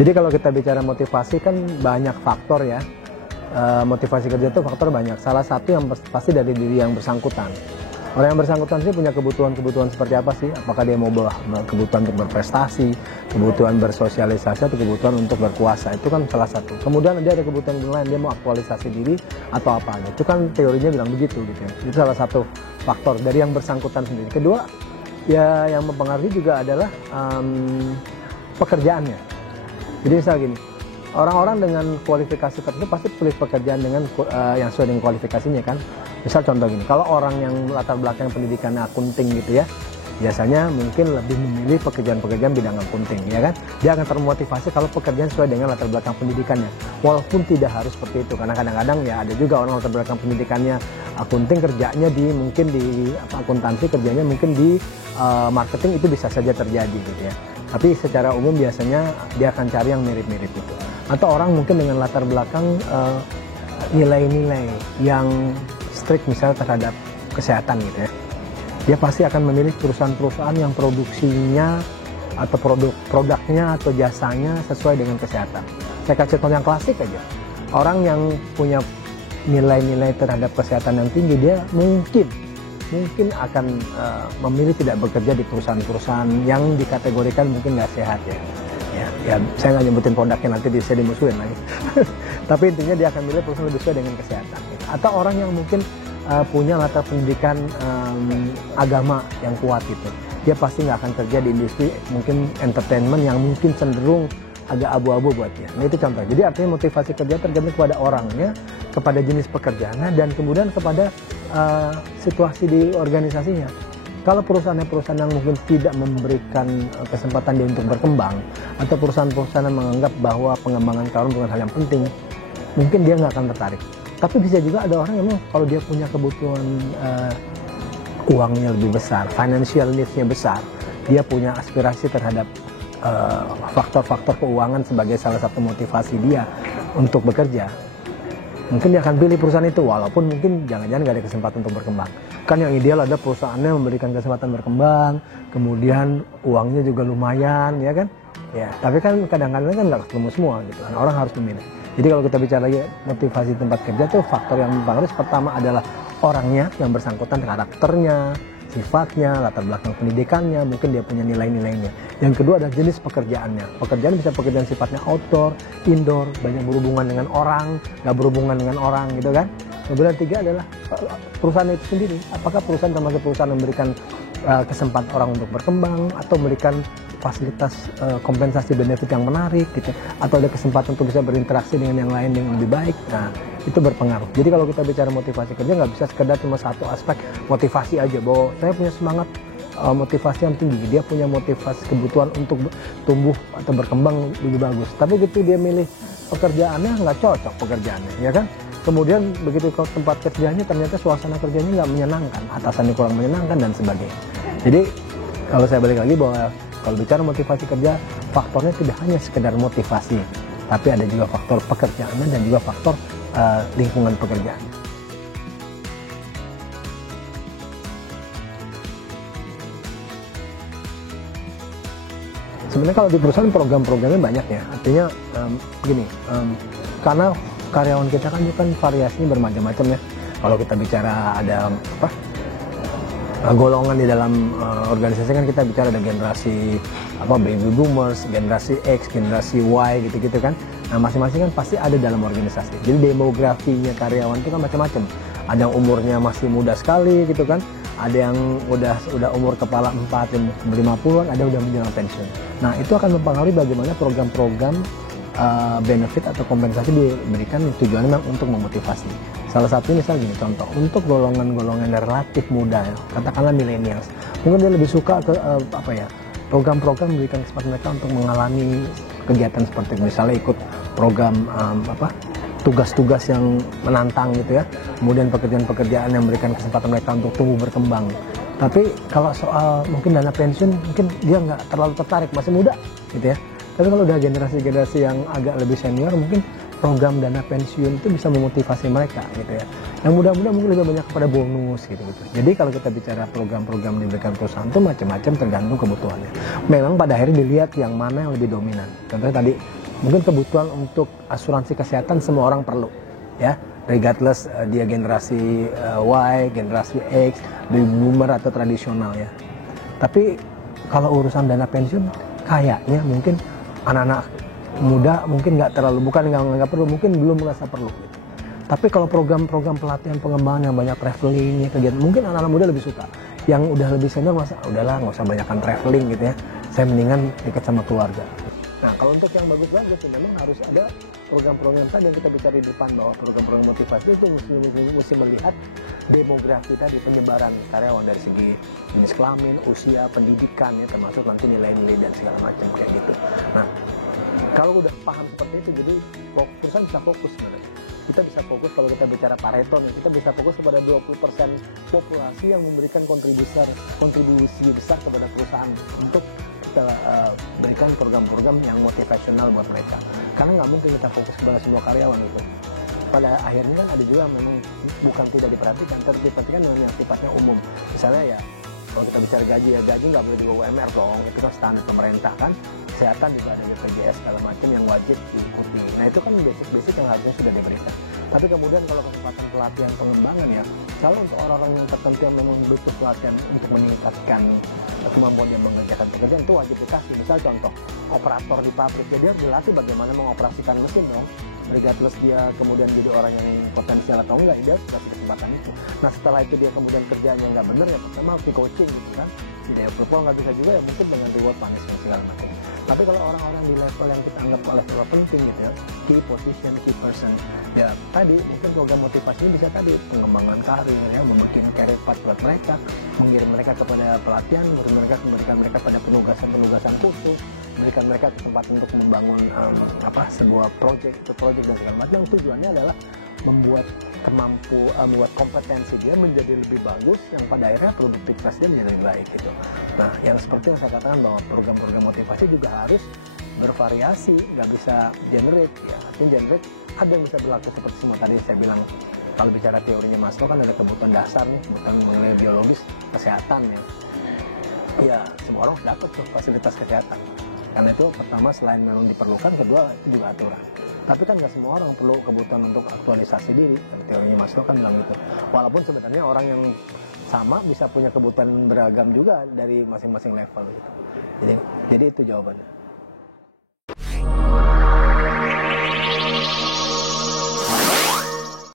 Jadi kalau kita bicara motivasi kan banyak faktor ya. Motivasi kerja itu faktor banyak. Salah satu yang pasti dari diri yang bersangkutan. Orang yang bersangkutan sih punya kebutuhan-kebutuhan seperti apa sih? Apakah dia mau kebutuhan untuk berprestasi, kebutuhan bersosialisasi, atau kebutuhan untuk berkuasa? Itu kan salah satu. Kemudian dia ada kebutuhan lain, dia mau aktualisasi diri atau apa? Itu kan teorinya bilang begitu gitu ya. Itu salah satu faktor dari yang bersangkutan sendiri. Kedua, ya yang mempengaruhi juga adalah pekerjaannya. Jadi misal gini, orang-orang dengan kualifikasi tertentu pasti pilih pekerjaan dengan yang sesuai dengan kualifikasinya kan. Misal contoh gini, kalau orang yang latar belakang pendidikannya akunting gitu ya, biasanya mungkin lebih memilih pekerjaan-pekerjaan bidang akunting ya kan. Dia akan termotivasi kalau pekerjaan sesuai dengan latar belakang pendidikannya. Walaupun tidak harus seperti itu, karena kadang-kadang ya ada juga orang latar belakang pendidikannya akunting, kerjanya di mungkin di akuntansi, kerjanya mungkin di marketing, itu bisa saja terjadi gitu ya. Tapi secara umum biasanya dia akan cari yang mirip-mirip itu. Atau orang mungkin dengan latar belakang nilai-nilai yang strict misalnya terhadap kesehatan gitu ya. Dia pasti akan memilih perusahaan-perusahaan yang produksinya atau produknya atau jasanya sesuai dengan kesehatan. Saya kasih contoh yang klasik aja. Orang yang punya nilai-nilai terhadap kesehatan yang tinggi, dia mungkin akan memilih tidak bekerja di perusahaan-perusahaan yang dikategorikan mungkin nggak sehat ya. Ya, saya nggak nyebutin produknya, nanti bisa dimusuhin lagi. Tapi intinya dia akan milih perusahaan lebih sesuai dengan kesehatan. Gitu. Atau orang yang mungkin punya latar pendidikan agama yang kuat gitu, dia pasti nggak akan kerja di industri mungkin entertainment yang mungkin cenderung agak abu-abu buat dia. Nah itu contoh. Jadi artinya motivasi kerja tergantung kepada orangnya, kepada jenis pekerjaannya, dan kemudian kepada situasi di organisasinya. Kalau perusahaan-perusahaan yang mungkin tidak memberikan kesempatan dia untuk berkembang, atau perusahaan-perusahaan yang menganggap bahwa pengembangan karir bukan hal yang penting, mungkin dia nggak akan tertarik. Tapi bisa juga ada orang yang kalau dia punya kebutuhan uangnya lebih besar, financial needs-nya besar, dia punya aspirasi terhadap faktor-faktor keuangan sebagai salah satu motivasi dia untuk bekerja, mungkin dia akan pilih perusahaan itu, walaupun mungkin jangan-jangan nggak ada kesempatan untuk berkembang. Kan yang ideal ada perusahaannya memberikan kesempatan berkembang, kemudian uangnya juga lumayan, ya kan? Ya, tapi kan kadang-kadang kan nggak ketemu semua gitu kan. Orang harus memilih. Jadi kalau kita bicara lagi motivasi tempat kerja tuh faktor yang mempengaruhi pertama adalah orangnya yang bersangkutan, karakternya, sifatnya, latar belakang pendidikannya, mungkin dia punya nilai-nilainya. Yang kedua adalah jenis pekerjaannya. Pekerjaan bisa pekerjaan sifatnya outdoor, indoor, banyak berhubungan dengan orang, nggak berhubungan dengan orang gitu kan. Kemudian tiga adalah perusahaan itu sendiri. Apakah perusahaan termasuk perusahaan memberikan kesempatan orang untuk berkembang, atau memberikan fasilitas kompensasi benefit yang menarik gitu, atau ada kesempatan untuk bisa berinteraksi dengan yang lain yang lebih baik. Nah itu berpengaruh. Jadi kalau kita bicara motivasi kerja, nggak bisa sekedar cuma satu aspek motivasi aja, bahwa saya punya semangat motivasi yang tinggi, dia punya motivasi kebutuhan untuk tumbuh atau berkembang lebih bagus, tapi begitu dia milih pekerjaannya nggak cocok pekerjaannya, ya kan. Kemudian begitu ke tempat kerjanya ternyata suasana kerjanya nggak menyenangkan, atasannya kurang menyenangkan dan sebagainya. Jadi kalau saya balik lagi bahwa kalau bicara motivasi kerja, faktornya tidak hanya sekedar motivasi, tapi ada juga faktor pekerjaannya dan juga faktor lingkungan pekerjaan. Sebenarnya kalau di perusahaan program-programnya banyak ya, artinya begini, karena karyawan kita kan juga variasinya bermacam-macam ya. Kalau kita bicara ada golongan di dalam organisasi, kan kita bicara ada generasi baby boomers, generasi X, generasi Y gitu-gitu kan. Nah masing-masing kan pasti ada dalam organisasi. Jadi demografinya karyawan itu kan macam-macam. Ada yang umurnya masih muda sekali gitu kan. Ada yang udah umur kepala 4 dan 50-an, ada udah menjelang pensiun. Nah itu akan mempengaruhi bagaimana program-program benefit atau kompensasi diberikan, tujuannya memang untuk memotivasi. Salah satu misal gini, contoh untuk golongan-golongan yang relatif muda ya, katakanlah millennials, mungkin dia lebih suka ke program-program memberikan kesempatan mereka untuk mengalami kegiatan seperti misalnya ikut program tugas-tugas yang menantang gitu ya, kemudian pekerjaan-pekerjaan yang memberikan kesempatan mereka untuk tumbuh berkembang. Tapi kalau soal mungkin dana pensiun, mungkin dia nggak terlalu tertarik, masih muda gitu ya. Tapi kalau udah generasi-generasi yang agak lebih senior, mungkin program dana pensiun itu bisa memotivasi mereka gitu ya. Yang muda-muda mungkin lebih banyak kepada bonus gitu. Jadi kalau kita bicara program-program diberikan perusahaan itu macam-macam tergantung kebutuhannya. Memang pada akhirnya dilihat yang mana yang lebih dominan. Contohnya tadi mungkin kebutuhan untuk asuransi kesehatan semua orang perlu ya, regardless dia generasi Y, generasi X, baby boomer atau tradisional ya. Tapi kalau urusan dana pensiun kayaknya mungkin anak-anak muda mungkin nggak terlalu, bukan nggak perlu, mungkin belum merasa perlu gitu. Tapi kalau program-program pelatihan pengembangan yang banyak traveling kegiatan, mungkin anak-anak muda lebih suka. Yang udah lebih senior masa udahlah nggak usah banyakkan traveling gitu ya, saya mendingan dekat sama keluarga. Nah kalau untuk yang bagus-bagus memang harus ada program-program tadi yang kita bicara di depan, bahwa program-program motivasi itu mesti melihat demografi tadi, penyebaran karyawan dari segi jenis kelamin, usia, pendidikan ya, termasuk nanti nilai-nilai dan segala macam kayak gitu. Nah kalau udah paham seperti itu, jadi perusahaan bisa fokus sebenarnya. Kita bisa fokus kalau kita bicara Pareto nih, kita bisa fokus kepada 20% populasi yang memberikan kontribusi besar kepada perusahaan untuk kita berikan program-program yang motivasional buat mereka. Karena nggak mungkin kita fokus kepada semua karyawan itu. Pada akhirnya kan ada juga memang bukan tidak diperhatikan, tapi diperhatikan dengan yang sifatnya umum. Misalnya ya, kalau kita bicara gaji ya, gaji nggak boleh di bawah UMR dong, itu kan standar pemerintah kan. Kesehatan juga ada BPJS segala macam yang wajib diikuti. Nah itu kan basic-basic yang harusnya sudah diberikan. Tapi kemudian kalau kesempatan pelatihan pengembangan ya, kalau untuk orang-orang yang tertentu yang memang butuh pelatihan untuk meningkatkan kemampuan yang mengerjakan pekerjaan, itu wajib dikasih. Misal contoh, operator di pabrik, jadi harus dilatih bagaimana mengoperasikan mesin dong. Regardless dia kemudian jadi orang yang potensial atau enggak, dia harus dikasih kesempatan itu. Nah setelah itu dia kemudian kerjanya nggak bener ya, pertama harus di coaching gitu kan. Tidak ya, kalau nggak bisa juga ya mungkin dengan reward punishment segala macam. Tapi kalau orang-orang di level yang kita anggap level penting gitu ya, key position, key person, ya tadi mungkin program motivasi ini bisa tadi pengembangan karir ya, membuat career path buat mereka, mengirim mereka kepada pelatihan, memberikan mereka pada penugasan khusus, memberikan mereka kesempatan untuk membangun sebuah project dan segala macam. Tujuannya adalah membuat membuat kompetensi dia menjadi lebih bagus, yang pada akhirnya produktivitas dia menjadi lebih baik gitu. Nah, yang seperti yang saya katakan bahwa program-program motivasi juga harus bervariasi, nggak bisa generik ya. Artinya generik ada yang bisa berlaku seperti semua tadi saya bilang. Kalau bicara teorinya Maslow kan ada kebutuhan dasar nih, kebutuhan mengenai biologis, kesehatan ya. Ya, semua orang dapat tuh fasilitas kesehatan. Karena itu pertama selain memang diperlukan, kedua itu juga aturan. Tapi kan nggak semua orang perlu kebutuhan untuk aktualisasi diri. Teorinya Maslow kan bilang gitu. Walaupun sebenarnya orang yang sama bisa punya kebutuhan beragam juga dari masing-masing level gitu. Jadi itu jawabannya.